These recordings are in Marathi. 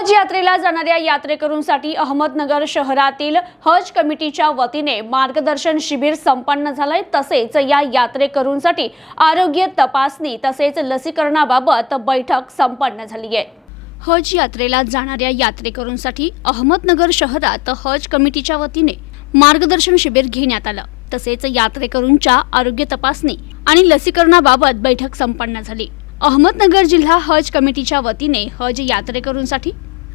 हज यात्रेला जाणाऱ्या यात्रेकरूंसाठी अहमदनगर शहरातील हज कमिटीच्या वतीने मार्गदर्शन शिबिर संपन्न झालंय. तसेच या यात्रेकरूंसाठी आरोग्य तपासणी तसेच लसीकरणाबाबत बैठक संपन्न झाली आहे. हज यात्रेला जाणाऱ्या यात्रेकरूंसाठी अहमदनगर शहरात हज कमिटीच्या वतीने मार्गदर्शन शिबिर घेण्यात आलं. तसेच यात्रेकरूंच्या आरोग्य तपासणी आणि लसीकरणाबाबत बैठक संपन्न झाली. अहमदनगर जिल्हा हज कमिटीच्या वतीने हज यात्रेकरूंसाठी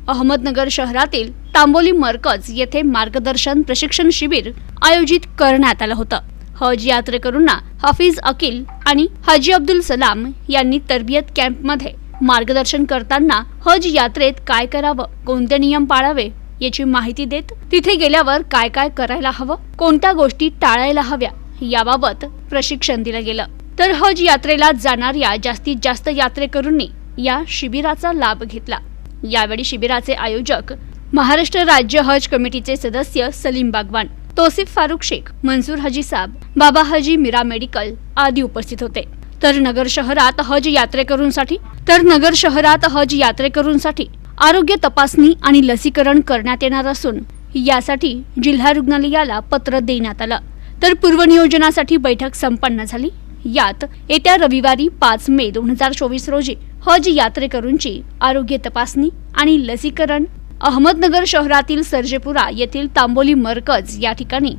अहमदनगर शहरातील तांबोली मरकज येथे मार्गदर्शन प्रशिक्षण शिबिर आयोजित करण्यात आलं होतं. हज यात्रेकरूंना हफीज अकिल आणि हाजी अब्दुल सलाम यांनी तरबियत कॅम्पमध्ये मार्गदर्शन करताना हज यात्रेत काय करावं कोणते नियम पाळावे याची माहिती देत तिथे गेल्यावर काय काय करायला हवं कोणत्या गोष्टी टाळायला हव्या याबाबत प्रशिक्षण दिलं गेलं. तर हज यात्रेला जाणाऱ्या जास्तीत जास्त यात्रेकरूंनी या शिबिराचा लाभ घेतला. यावेळी शिबिराचे आयोजक महाराष्ट्र राज्य हज कमिटीचे सदस्य सलीम बागवान तोसिफ फारुख शेख मंसूर हजी साब बाबा हजी मीरा मेडिकल आदी उपस्थित होते. तर नगर शहरात हज यात्रेकरूंसाठी तर नगर शहरात हज यात्रेकरूंसाठी आरोग्य तपासणी आणि लसीकरण करण्यात येणार असून यासाठी जिल्हा रुग्णालयाला पत्र देण्यात आलं. तर पूर्वनियोजनासाठी बैठक संपन्न झाली. यात येत्या रविवारी पाच मे दोन हजार चोवीस रोजी हज यात्रेकरूंची आरोग्य तपासणी आणि लसीकरण. अहमदनगर शहरातील सर्जेपुरा येथील तांबोली मरकज या ठिकाणी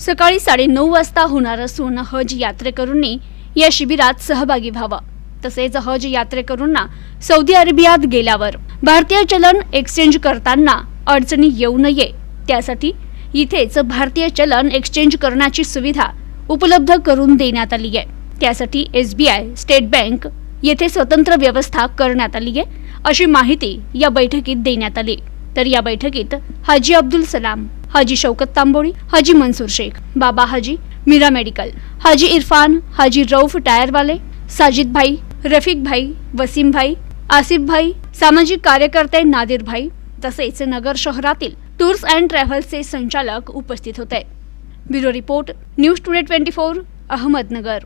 सकाळी साडेनऊ वाजता होणार असून हज यात्रेकरूंनी या शिबिरात सहभागी व्हावं. तसेच हज यात्रेकरूंना सौदी अरेबियात गेल्यावर भारतीय चलन एक्सचेंज करताना अडचणी येऊ नये. त्यासाठी इथेच भारतीय चलन एक्सचेंज करण्याची सुविधा उपलब्ध करून देण्यात आली आहे. त्यासाठी S B I state bank येथे स्वतंत्र व्यवस्था करण्यात आली आहे अशी माहिती या बैठकीत देण्यात आली. तर या बैठकीत हाजी अब्दुल सलाम हाजी शौकत तांबोळी हाजी मनसूर शेख बाबा हाजी मीरा मेडिकल हाजी इरफान हाजी रौफ टायरवाले साजिद भाई रफिक भाई वसीम भाई आसिफ भाई सामाजिक कार्यकर्ते नादिर भाई तसेच नगर शहरातील टूर्स अँड ट्रॅव्हल्सचे संचालक उपस्थित होते. Bureau report news today twenty four Ahmednagar.